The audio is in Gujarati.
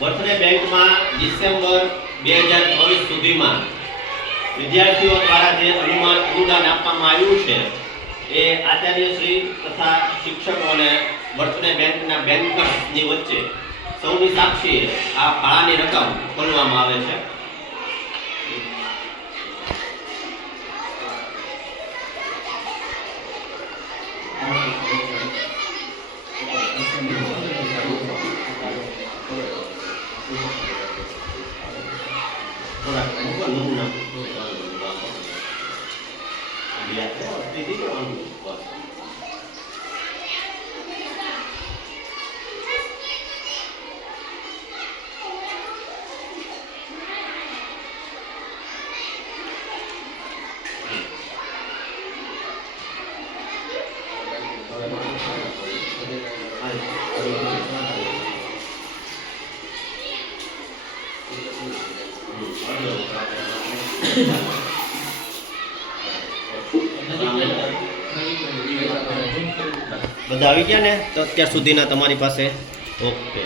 બર્થડે બેંકમાં ડિસેમ્બર 2024 સુધીમાં વિદ્યાર્થીઓ દ્વારા જે અનુદાન આપવામાં આવ્યું છે એ આચાર્યશ્રી તથા શિક્ષકો અને બર્થડે બેંકના બેંકર્સની વચ્ચે સૌની સાક્ષીએ આ ફાળાની રકમ ખોલવામાં આવે છે. બધા આવી ગયા ને તો અત્યાર સુધીના તમારી પાસે? ઓકે.